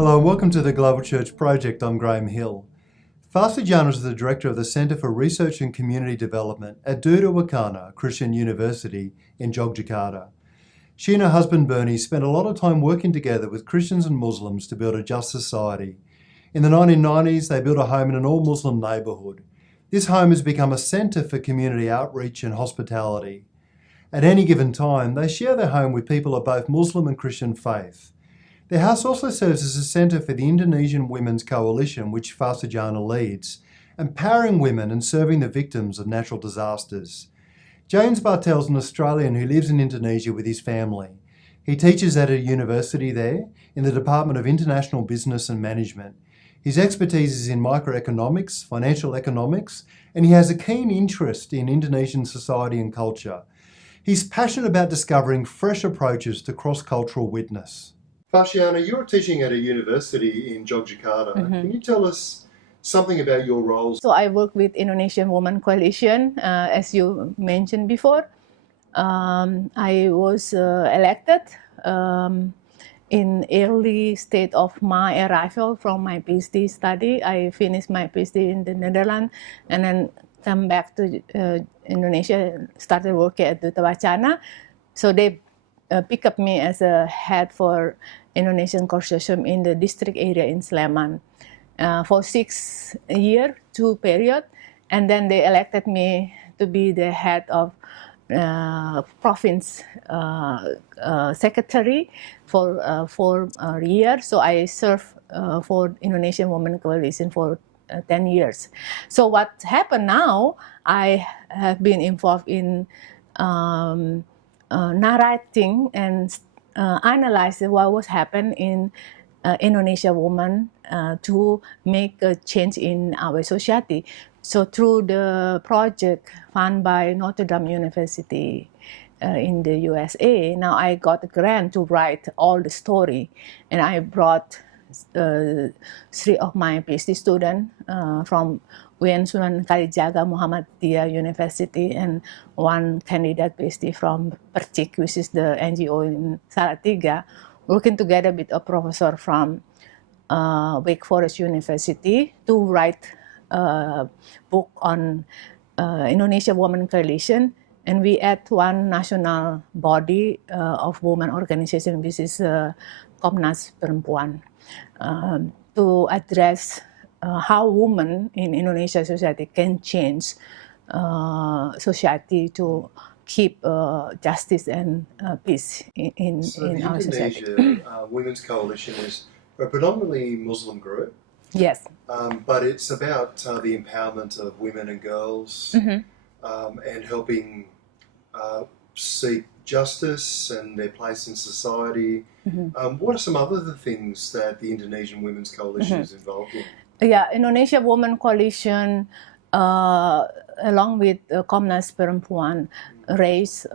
Hello and welcome to the Global Church Project. I'm Graham Hill. Farsijana is the Director of the Centre for Research and Community Development at Duta Wacana Christian University in Yogyakarta. She and her husband Bernie spent a lot of time working together with Christians and Muslims to build a just society. In the 1990s, they built a home in an all-Muslim neighbourhood. This home has become a centre for community outreach and hospitality. At any given time, they share their home with people of both Muslim and Christian faith. Their house also serves as a centre for the Indonesian Women's Coalition, which Farsijana leads, empowering women and serving the victims of natural disasters. James Bartle is an Australian who lives in Indonesia with his family. He teaches at a university there in the Department of International Business and Management. His expertise is in microeconomics, financial economics, and he has a keen interest in Indonesian society and culture. He's passionate about discovering fresh approaches to cross-cultural witness. Farsijana, you're teaching at a university in Yogyakarta. Can you tell us something about your roles? So I work with Indonesian Women Coalition, as you mentioned before. I was elected in early state of my arrival from my PhD study. I finished my PhD in the Netherlands and then come back to Indonesia, started working at Duta Wacana. So they pick up me as a head for Indonesian consortium in the district area in Sleman for 6 years, 2 periods, and then they elected me to be the head of province secretary for 4 years. So I served for Indonesian Women Coalition for 10 years. So what happened now, I have been involved in narrating and analyzing what was happening in Indonesian women to make a change in our society. So through the project funded by Notre Dame University in the USA, now I got a grant to write all the story, and I brought 3 of my PhD students from UN Sunan Kalijaga Muhammadiyah University and 1 candidate PhD from Percik, which is the NGO in Salatiga, working together with a professor from Wake Forest University to write a book on Indonesian Women Coalition. And we add 1 national body of women organization, which is Komnas Perempuan, to address how women in Indonesian society can change society to keep justice and peace in our society. So the Indonesia Women's Coalition is a predominantly Muslim group. Yes. But it's about the empowerment of women and girls and helping seek justice and their place in society. What are some other things that the Indonesian Women's Coalition is involved in? Yeah, Indonesia Women Coalition, along with Komnas Perempuan, raised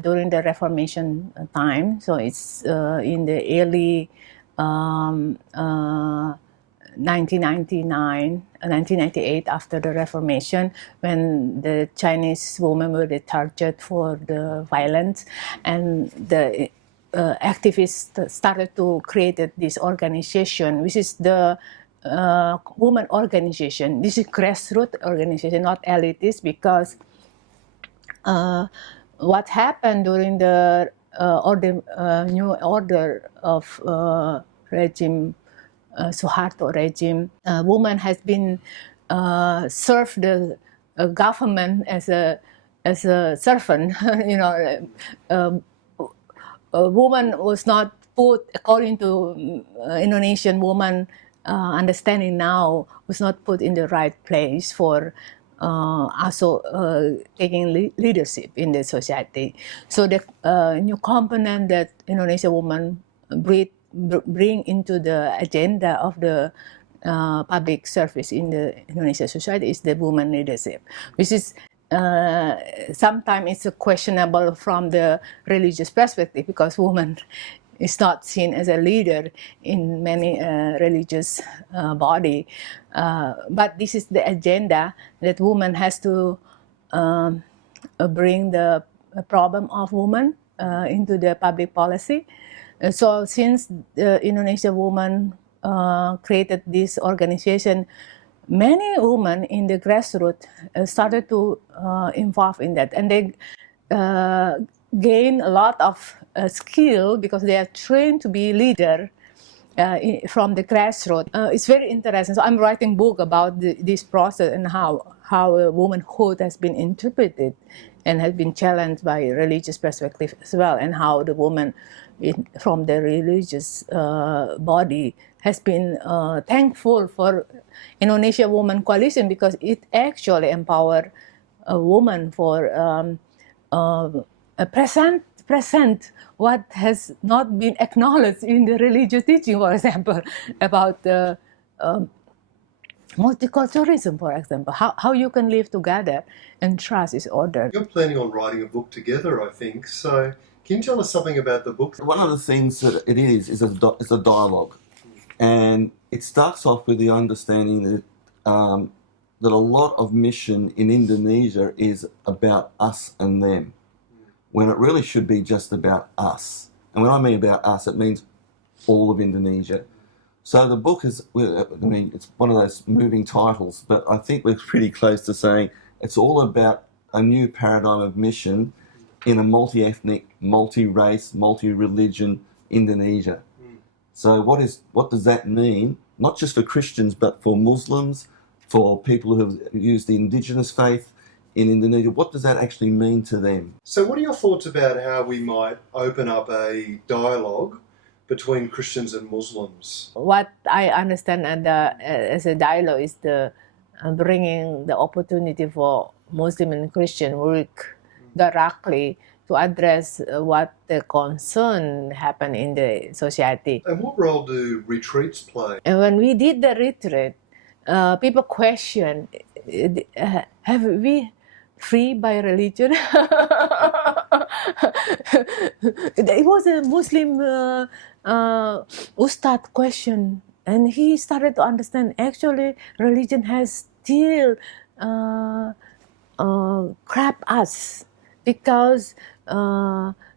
during the Reformation time. So it's in the early 1998, after the Reformation, when the Chinese women were the target for the violence, and the activists started to create this organization, which is the women organization. This is grassroots organization, not elitist, because what happened during the new order of regime, Suharto regime, woman has been served the government as a servant. A woman was not put, according to Indonesian woman understanding now, was not put in the right place for also taking leadership in the society. So the new component that Indonesian women bring into the agenda of the public service in the Indonesian society is the woman leadership, which is sometimes it's questionable from the religious perspective, because woman is not seen as a leader in many religious body. But this is the agenda that woman has to bring the problem of women into the public policy. So since the Indonesian women created this organization, many women in the grassroots started to involve in that, and they gain a lot of skill because they are trained to be leader from the grassroots. It's very interesting. So I'm writing book about this process and how womanhood has been interpreted and has been challenged by religious perspective as well, and how the woman from the religious body has been thankful for Indonesia Women Coalition, because it actually empowered a woman for present what has not been acknowledged in the religious teaching, for example, about multiculturalism, for example, how you can live together and trust is ordered. You're planning on writing a book together, I think. So can you tell us something about the book? One of the things that it is it's a dialogue. And it starts off with the understanding that that a lot of mission in Indonesia is about us and them, when it really should be just about us. And when I mean about us, it means all of Indonesia. So the book is, I mean, it's one of those moving titles, but I think we're pretty close to saying it's all about a new paradigm of mission in a multi-ethnic, multi-race, multi-religion Indonesia. So what does that mean? Not just for Christians, but for Muslims, for people who have used the indigenous faith in Indonesia. What does that actually mean to them? So what are your thoughts about how we might open up a dialogue between Christians and Muslims? What I understand as a dialogue is the bringing the opportunity for Muslim and Christian work directly to address what the concern happen in the society. And what role do retreats play? And when we did the retreat, people question, have we free by religion? It was a Muslim Ustad question, and he started to understand actually religion has still trapped us, because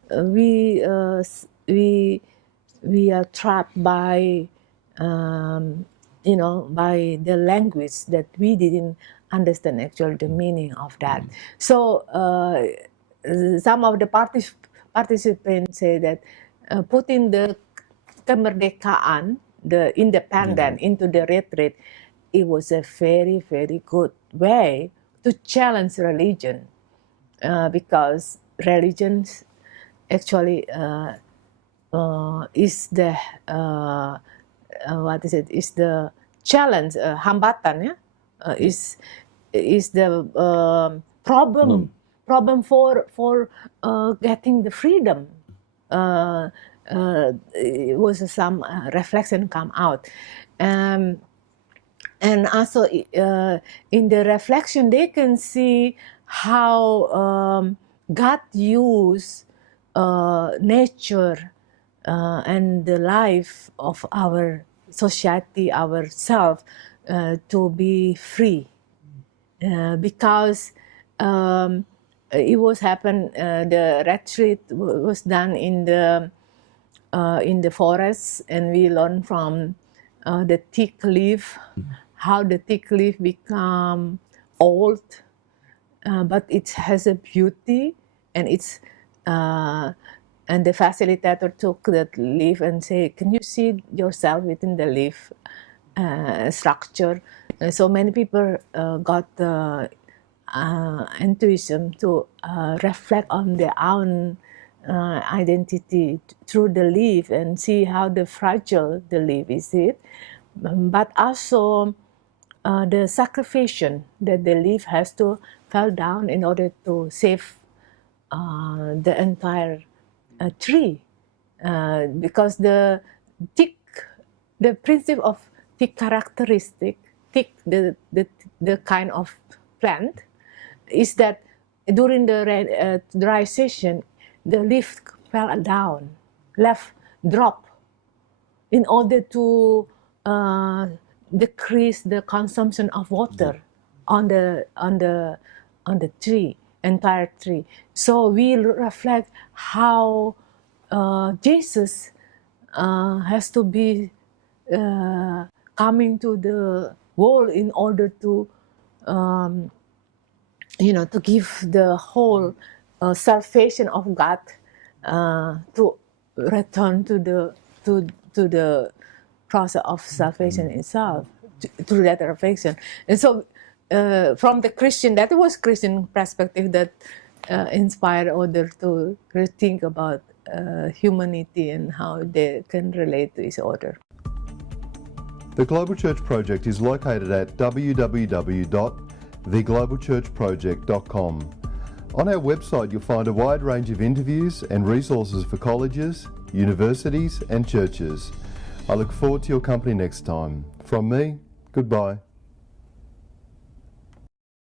we are trapped by by the language that we didn't understand actually the meaning of that. So some of the participants say that putting the kemerdekaan, the independent, into the retreat, it was a very, very good way to challenge religion, because religion actually is the is the challenge, hambatan, is the problem for getting the freedom. It was some reflection come out, and also in the reflection they can see how God used nature and the life of our society, ourselves, to be free, because it was happened. The retreat was done in the forest, and we learned from the thick leaf, how the thick leaf become old, but it has a beauty, and it's and the facilitator took that leaf and say, "Can you see yourself within the leaf structure?" And so many people got intuition to reflect on their own identity through the leaf and see how the fragile the leaf is, but also the sacrifice that the leaf has to fall down in order to save the entire tree, because the principle of thick characteristic, the kind of plant, is that during the dry season, the leaf fell down, drop, in order to decrease the consumption of water on the tree, entire tree. So we reflect how Jesus has to be coming to the world in order to, to give the whole salvation of God to return to the process of salvation itself through that reflection. And so, from the Christian, that was Christian perspective that inspired others to rethink about humanity and how they can relate to each other. The Global Church Project is located at www.theglobalchurchproject.com. On our website you'll find a wide range of interviews and resources for colleges, universities and churches. I look forward to your company next time. From me, goodbye.